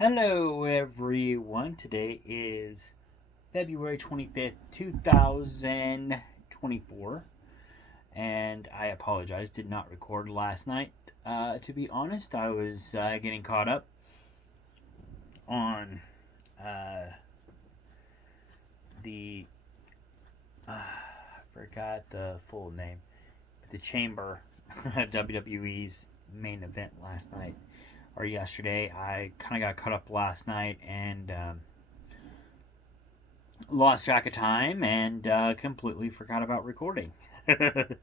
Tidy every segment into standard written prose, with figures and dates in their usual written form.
Hello, everyone. Today is February 25th, 2024. And I apologize, did not record last night. To be honest, I was getting caught up on uh, the. I forgot the full name. But the Chamber WWE's main event last night or yesterday. I kind of got caught up last night and lost track of time and completely forgot about recording. It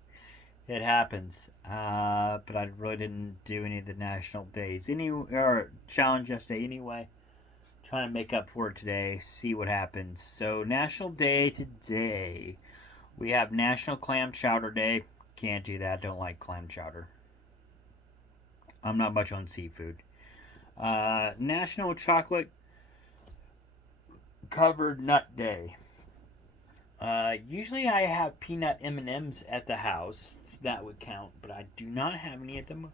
happens. But I really didn't do any of the national days or challenge yesterday anyway. Trying to make up for it today. See what happens. So national day today. We have National Clam Chowder Day. Can't do that. Don't like clam chowder. I'm not much on seafood. National Chocolate Covered Nut Day. Usually I have peanut M&Ms at the house, so that would count, but I do not have any at the moment.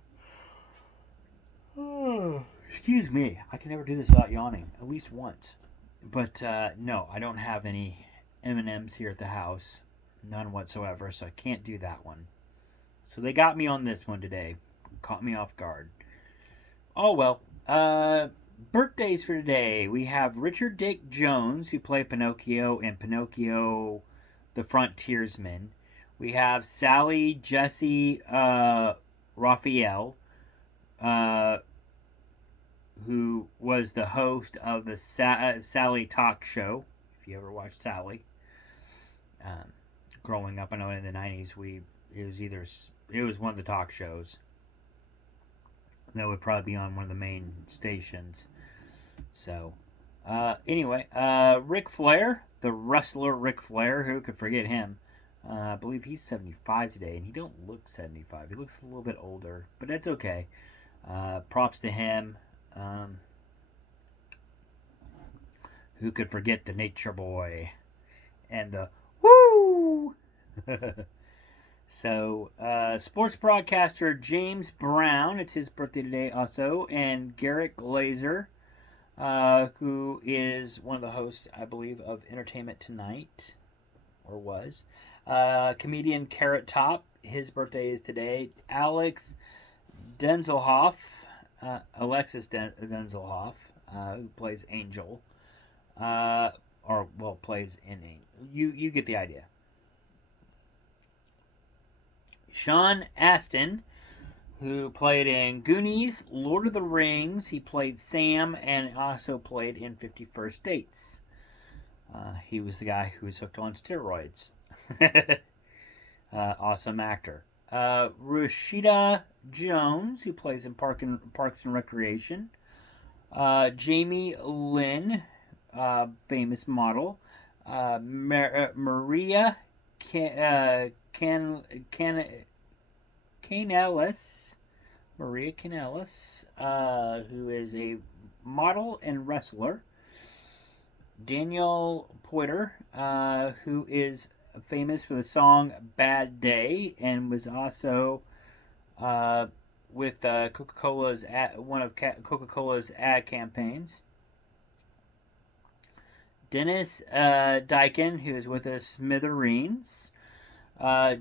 Oh, excuse me. I can never do this without yawning, at least once. But no, I don't have any M&Ms here at the house, none whatsoever, so I can't do that one. So they got me on this one today, caught me off guard. Oh well. Birthdays for today. We have Richard Dick Jones, who played Pinocchio in Pinocchio the Frontiersman. We have Sally Jesse Raphael, uh, who was the host of the Sally Talk Show. If you ever watched Sally, um, growing up, I know in the '90s it was one of the talk shows that would probably be on one of the main stations. So, anyway, Ric Flair, the wrestler Ric Flair, who could forget him? I believe he's 75 today, and he don't look 75. He looks a little bit older, but that's okay. Props to him. Who could forget the Nature Boy and the woo? So, sports broadcaster James Brown, it's his birthday today also, and Garrett Glazer, who is one of the hosts, I believe, of Entertainment Tonight, or was. Comedian Carrot Top, his birthday is today. Denzelhoff, Alexis Denzelhoff, who plays Angel, plays in Angel. You get the idea. Sean Astin, who played in Goonies, Lord of the Rings. He played Sam and also played in 51st Dates. He was the guy who was hooked on steroids. Awesome actor. Rashida Jones, who plays in Parks and Recreation. Jamie Lynn, famous model. Maria Kanellis, Maria Kanellis, who is a model and wrestler. Daniel Poiter, who is famous for the song "Bad Day" and was also with Coca-Cola's one of Coca-Cola's ad campaigns. Dennis Dyken, who is with the Smithereens.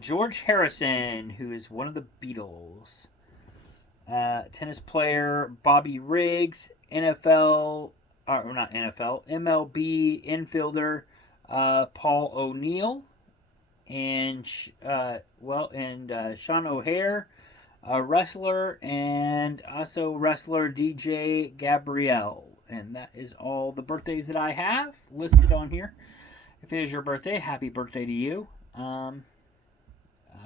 George Harrison, who is one of the Beatles. Tennis player Bobby Riggs, NFL, or not NFL, MLB infielder Paul O'Neill, and Sean O'Hare, a wrestler, and also wrestler DJ Gabrielle. And that is all the birthdays that I have listed on here. If it is your birthday, happy birthday to you. I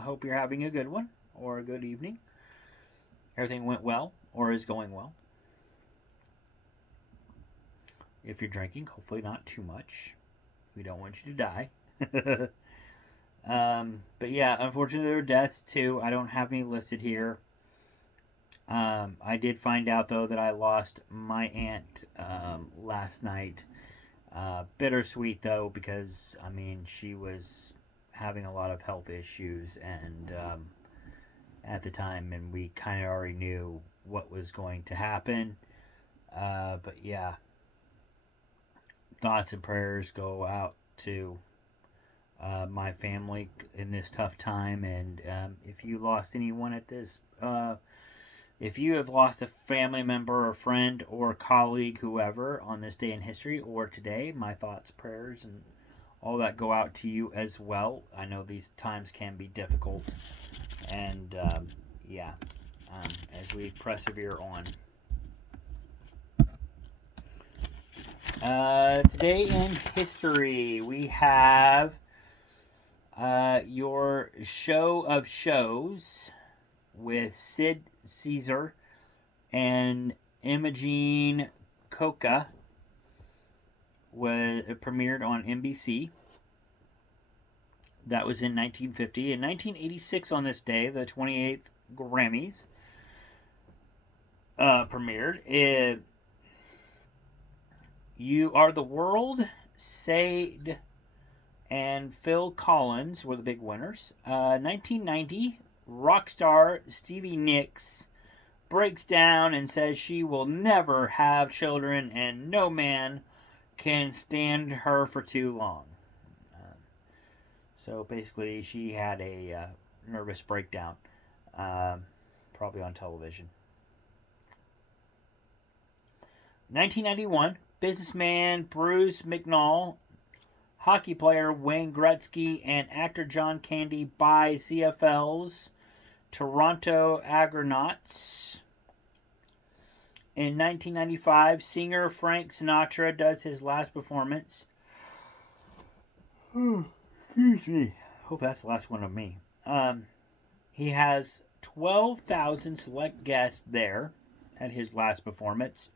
hope you're having a good one or a good evening. Everything went well or is going well. If you're drinking, hopefully not too much. We don't want you to die. But yeah, unfortunately, there were deaths too. I don't have any listed here. I did find out though that I lost my aunt last night. Bittersweet though, because I mean she was having a lot of health issues and at the time, and we kind of already knew what was going to happen. But yeah, thoughts and prayers go out to my family in this tough time. And if you lost anyone at this, if you have lost a family member or friend or colleague, whoever, on this day in history or today, my thoughts, prayers, and all that go out to you as well. I know these times can be difficult. And yeah, as we persevere on. Today in history, we have your show of shows with Sid Caesar and Imogene Coca. It premiered on NBC. That was in 1950. In 1986, on this day, the 28th Grammys premiered. You Are the World, Sade, and Phil Collins were the big winners. 1990, rock star Stevie Nicks breaks down and says she will never have children and no man can stand her for too long. So basically, she had a nervous breakdown, probably on television. 1991, businessman Bruce McNall, hockey player Wayne Gretzky, and actor John Candy buy CFL's Toronto Argonauts. In 1995, singer Frank Sinatra does his last performance. Excuse me. Hope that's the last one of me. He has 12,000 select guests there at his last performance.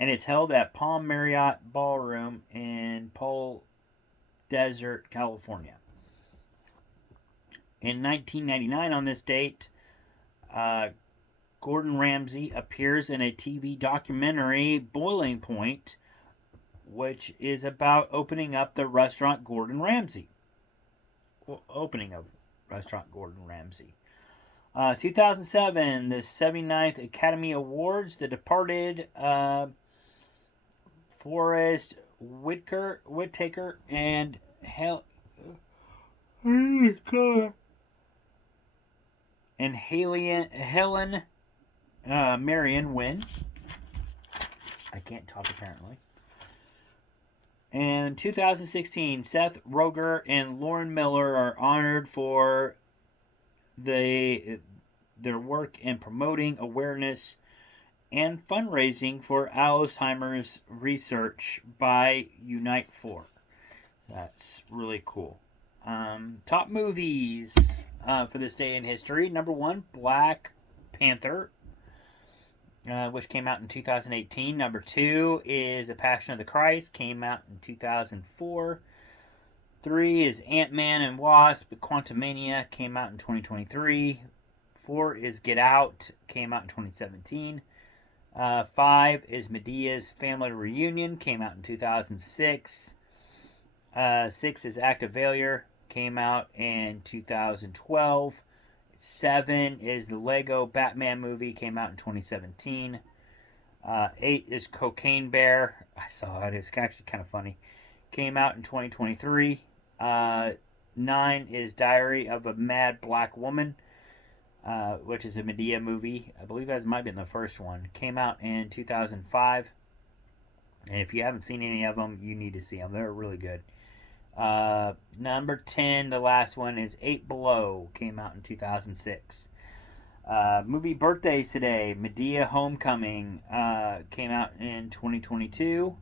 And it's held at Palm Marriott Ballroom in Palm Desert, California. In 1999, on this date, Gordon Ramsay appears in a TV documentary, Boiling Point, which is about opening up the restaurant Gordon Ramsay. Opening of restaurant Gordon Ramsay. 2007, the 79th Academy Awards, The Departed, Forrest Whitaker, and Helen Marion win. I can't talk apparently. And 2016, Seth Rogen and Lauren Miller are honored for their work in promoting awareness and fundraising for Alzheimer's research by Unite4. That's really cool. Top movies for this day in history. Number 1, Black Panther, which came out in 2018. Number 2 is The Passion of the Christ, came out in 2004. 3 is Ant-Man and Wasp, Quantumania, came out in 2023. 4 is Get Out, came out in 2017. 5 is Medea's Family Reunion, came out in 2006. 6 is Act of Valor, came out in 2012. 7 is the Lego Batman movie, came out in 2017. 8 is Cocaine Bear. I saw it. It's actually kind of funny. Came out in 2023. 9 is Diary of a Mad Black Woman, which is a Medea movie. I believe that might have been the first one. Came out in 2005. And if you haven't seen any of them, you need to see them. They're really good. Number 10, the last one, is 8 Below. Came out in 2006. Movie birthdays today. Medea Homecoming came out in 2022.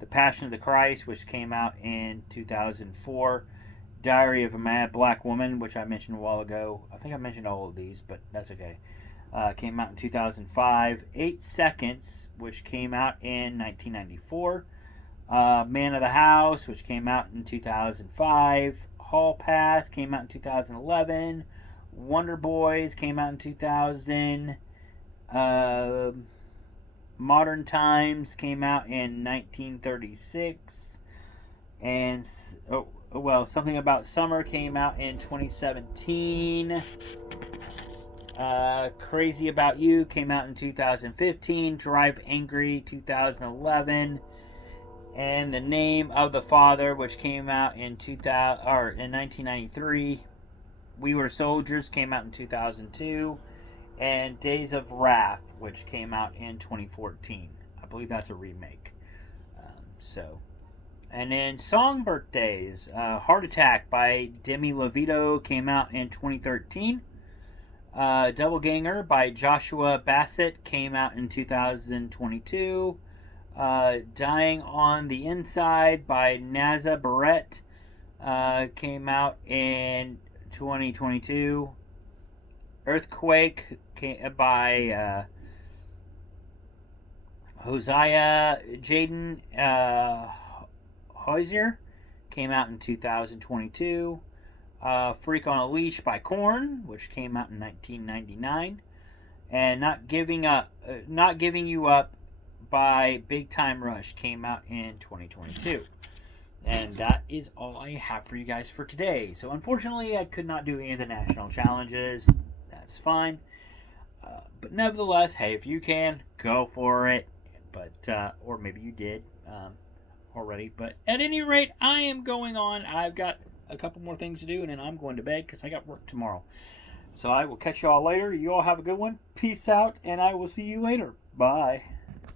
The Passion of the Christ, which came out in 2004. Diary of a Mad Black Woman, which I mentioned a while ago. I think I mentioned all of these, but that's okay. Came out in 2005. 8 Seconds, which came out in 1994. Man of the House, which came out in 2005. Hall Pass came out in 2011. Wonder Boys came out in 2000. Modern Times came out in 1936. And, Something About Summer came out in 2017. Crazy About You came out in 2015. Drive Angry 2011. And The Name of the Father, which came out in 1993. We Were Soldiers came out in 2002. And Days of Wrath, which came out in 2014. I believe that's a remake. And then song birthdays. Heart Attack by Demi Lovato came out in 2013. Double Ganger by Joshua Bassett came out in 2022. Dying on the Inside by Naza Barrett came out in 2022. Earthquake by Hosea Jaden Hozier came out in 2022. Freak on a Leash by Korn, which came out in 1999. And Not Giving You Up by Big Time Rush came out in 2022. And that is all I have for you guys for today. So unfortunately, I could not do any of the national challenges. That's fine. But nevertheless, hey, if you can, go for it. But or maybe you did already. But at any rate, I am going on. I've got a couple more things to do, and then I'm going to bed because I got work tomorrow. So I will catch you all later. You all have a good one. Peace out, and I will see you later. Bye.